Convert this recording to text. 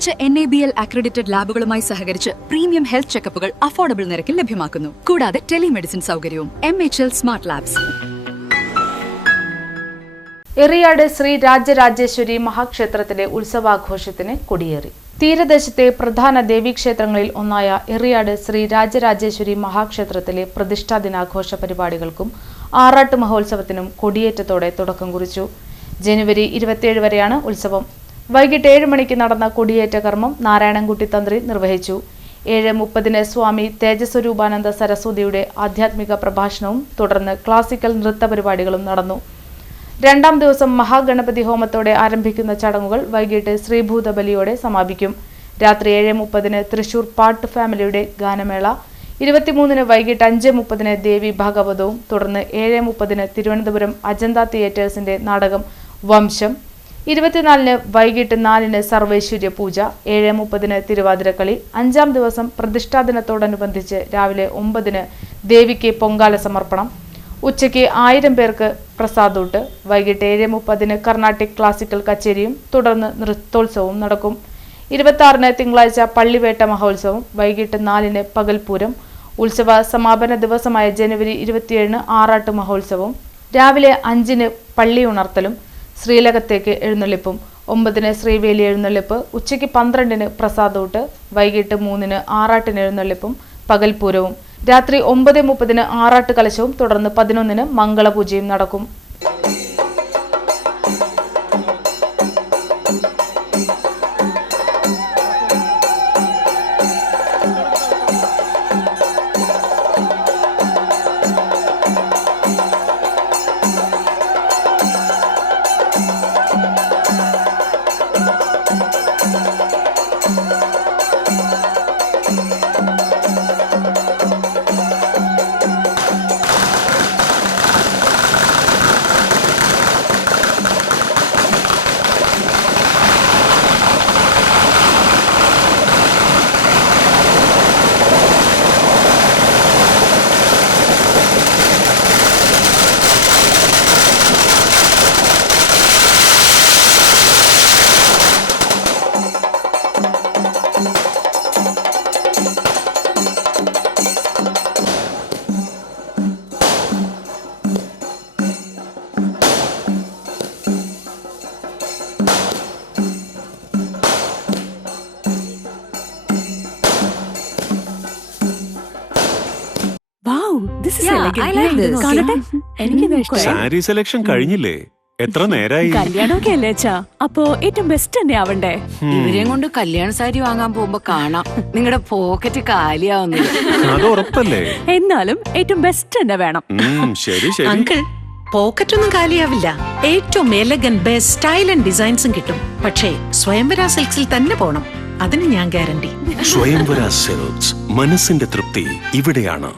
മികച്ച NABL accredited ലാബുകളുമായി സഹകരിച്ച് premium health ചെക്കപ്പുകൾ affordable നിരക്കിൽ ലഭ്യമാക്കുന്നു. കൂടാതെ ടെലിമെഡിസിൻ സൗകര്യവും. MHL smart labs. Eriyad Sri Rajarajeshwari മഹാക്ഷേത്രത്തിലെ ഉത്സവാഘോഷത്തിന് കൊടിയേറി. തീരദേശത്തെ പ്രധാന ദേവീക്ഷേത്രങ്ങളിൽ ഒന്നായ എറിയാട് ശ്രീ രാജരാജേശ്വരി മഹാക്ഷേത്രത്തിലെ പ്രതിഷ്ഠാ ദിനാഘോഷ പരിപാടികൾക്കും ആറാട്ട് മഹോത്സവത്തിനും കൊടിയേറ്റത്തോടെ തുടക്കം കുറിച്ചു. ജനുവരി 27 വരെയാണ് ഉത്സവം. വൈകിട്ട് 7 മണിക്ക് നടന്ന കൊടിയേറ്റ കർമ്മം നാരായണൻകുട്ടി തന്ത്രി നിർവഹിച്ചു. 7:30 സ്വാമി തേജസ്വരൂപാനന്ദ സരസ്വതിയുടെ ആധ്യാത്മിക പ്രഭാഷണവും തുടർന്ന് ക്ലാസിക്കൽ നൃത്ത പരിപാടികളും നടന്നു. രണ്ടാം ദിവസം മഹാഗണപതി ഹോമത്തോടെ ആരംഭിക്കുന്ന ചടങ്ങുകൾ വൈകിട്ട് ശ്രീഭൂതബലിയോടെ സമാപിക്കും. രാത്രി 7:30 തൃശൂർ പാട്ട് ഫാമിലിയുടെ ഗാനമേള, 23 വൈകിട്ട് 5:30 ദേവി ഭാഗവതവും തുടർന്ന് 7:30 തിരുവനന്തപുരം അജന്ത തിയേറ്റേഴ്സിന്റെ നാടകം വംശം, 24 വൈകിട്ട് 4 സർവൈശ്വര്യ പൂജ, 7:30 തിരുവാതിരക്കളി. 5-ാം ദിവസം പ്രതിഷ്ഠാദിനത്തോടനുബന്ധിച്ച് രാവിലെ 9 ദേവിക്ക് പൊങ്കാല സമർപ്പണം. ഉച്ചയ്ക്ക് 1000 പേർക്ക് പ്രസാദൂട്ട്. വൈകിട്ട് 7:30 കർണാട്ടിക് ക്ലാസിക്കൽ കച്ചേരിയും തുടർന്ന് നൃത്തോത്സവവും നടക്കും. 26 തിങ്കളാഴ്ച പള്ളിവേട്ട മഹോത്സവം, വൈകിട്ട് 4 പകൽപൂരം. ഉത്സവ സമാപന ദിവസമായ ജനുവരി 27 ആറാട്ട് മഹോത്സവവും. രാവിലെ 5 പള്ളി ഉണർത്തലും ശ്രീലകത്തേക്ക് എഴുന്നള്ളിപ്പും. 9 ശ്രീവേലി എഴുന്നള്ളിപ്പ്. ഉച്ചയ്ക്ക് 12 പ്രസാദൂട്ട്. വൈകിട്ട് 3 ആറാട്ടിന് എഴുന്നള്ളിപ്പും പകൽപൂരവും. രാത്രി 9:30 ആറാട്ട് കലശവും തുടർന്ന് 11 മംഗളപൂജയും നടക്കും. സാരി സെലക്ഷൻ കഴിഞ്ഞില്ലേ? എത്ര നേരായി? കല്യാണമൊക്കെ അല്ലേ അച്ഛാ, അപ്പോ ഏറ്റവും ബെസ്റ്റ് തന്നെ ആവണ്ടേ? ഇവരെയും കൊണ്ട് കല്യാണ സാരി വാങ്ങാൻ പോകുമ്പോ കാണാം നിങ്ങളുടെ പോക്കറ്റ് കാലിയാവുന്നു. അത് ഉറപ്പല്ലേ? എന്നാലും ഏറ്റവും ബെസ്റ്റ് തന്നെ വേണം. ശരി ശരി അങ്കിൾ, പോക്കറ്റ് ഒന്നും കാലിയാവില്ല. ഏറ്റവും എലഗൻ ബെസ്റ്റ് സ്റ്റൈൽ ആൻഡ് ഡിസൈൻസും കിട്ടും. പക്ഷേ സ്വയംവര സിൽക്സിൽ തന്നെ പോണം, അതിന് ഞാൻ ഗ്യാരണ്ടി. സ്വയംവര സിൽക്സ്, മനസ്സിന്റെ തൃപ്തി ഇവിടെയാണ്.